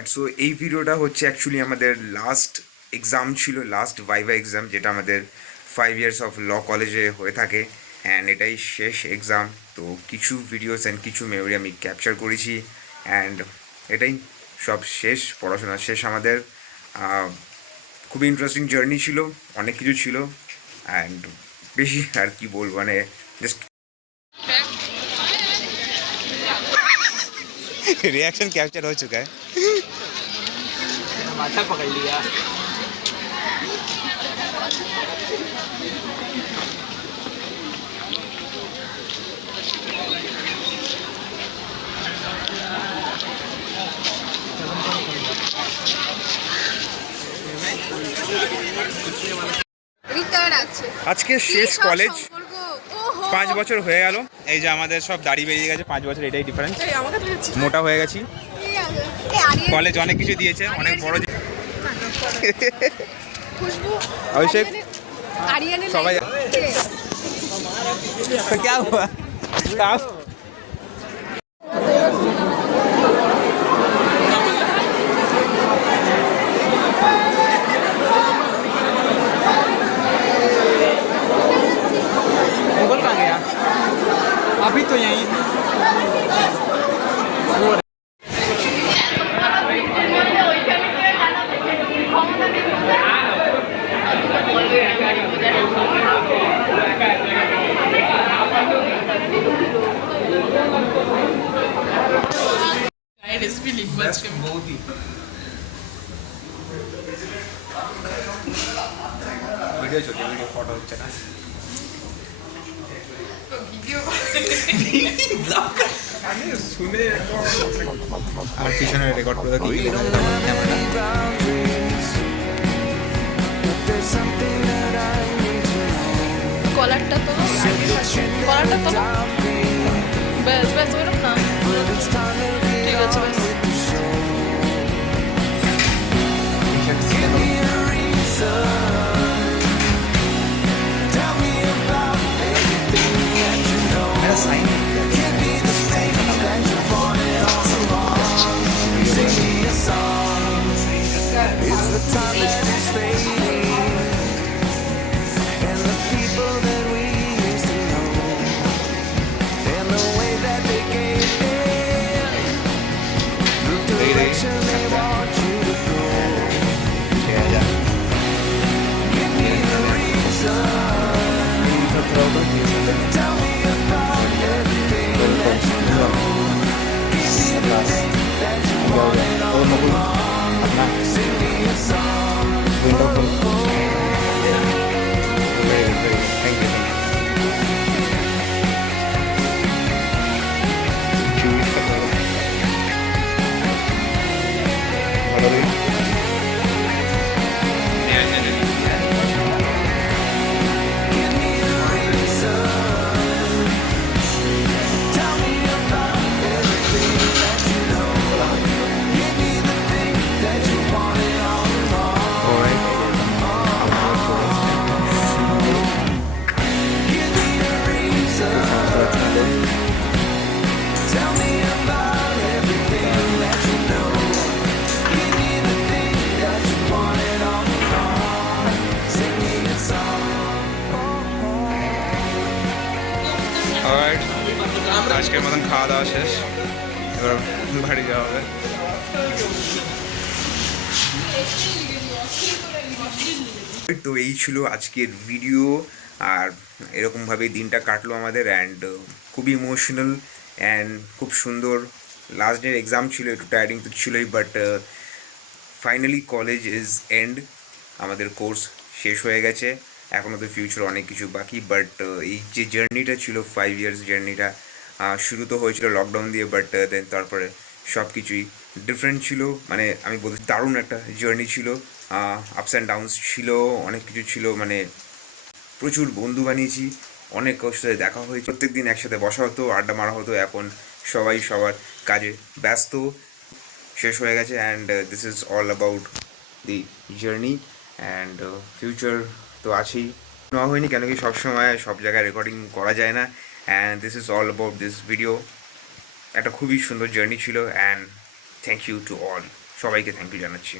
Alright, so এই ভিডিওটা হচ্ছে অ্যাকচুয়ালি আমাদের লাস্ট এক্সাম ছিল, লাস্ট ভাইভা এক্সাম, যেটা আমাদের 5 ইয়ার্স অফ ল কলেজে হয়ে থাকে। অ্যান্ড এটাই শেষ এক্সাম। তো কিছু ভিডিওস অ্যান্ড কিছু মেমোরি আমি ক্যাপচার করেছি, অ্যান্ড এটাই সব শেষ, পড়াশোনা শেষ আমাদের। খুবই ইন্টারেস্টিং জার্নি ছিল, অনেক কিছু ছিল, অ্যান্ড বেশি আর কি বলবো, মানে জাস্ট रिएक्शन कैप्चर हो चुका है। माथा पकड़ लिया। আজকে শেষ কলেজ, 5 বছর হয়ে গেল। এই যে আমাদের সব দাড়ি বেরিয়ে গেছে, 5 বছর, এটাই ডিফারেন্স। মোটা হয়ে গেছি। কলেজ অনেক কিছু দিয়েছে, অনেক বড় অভিষেক সবাই। क्या हुआ? मुगल कहाँ गया? अभी तो यहीं। ভিডিও চলছে, ভিডিও ফটো হচ্ছে না। শুনে আর পিছনে রেকর্ড করে দেখি কলারটা তো ব্যাস ব্যাস ওরকম না, ঠিক আছে ব্যাস। আজকের মতন খাওয়া দাওয়া শেষ, এবার বাড়ি যাওয়া হবে। তো এই ছিল আজকের ভিডিও, আর এরকমভাবে দিনটা কাটলো আমাদের, অ্যান্ড খুবই ইমোশনাল অ্যান্ড খুব সুন্দর। লাস্ট ডের এক্সাম ছিল, একটু টায়ারিং তো ছিলই, but finally college is end, আমাদের কোর্স শেষ হয়ে গেছে। এখনও তো ফিউচার অনেক কিছু বাকি, বাট এই যে জার্নিটা ছিল 5 ইয়ার্স জার্নিটা, শুরু তো হয়েছিল লকডাউন দিয়ে, বাট দেন তারপরে সব কিছুই ডিফারেন্ট ছিল। মানে আমি বলতে দারুণ একটা জার্নি ছিল, আপস অ্যান্ড ডাউনস ছিল, অনেক কিছু ছিল, মানে প্রচুর বন্ধু বানিয়েছি, অনেক সাথে দেখা হয়েছে, প্রত্যেক দিন একসাথে বসা হতো, আড্ডা মারা হতো। এখন সবাই সবার কাজে ব্যস্ত, শেষ হয়ে গেছে, and this is all about the journey, and future তো আছেই। নেওয়া হয়নি কেন কি সবসময় সব জায়গায় রেকর্ডিং করা যায় না, and this is all about this video. একটা খুবই সুন্দর জার্নি ছিল, and thank you to all. সবাইকে থ্যাংক ইউ জানাচ্ছি।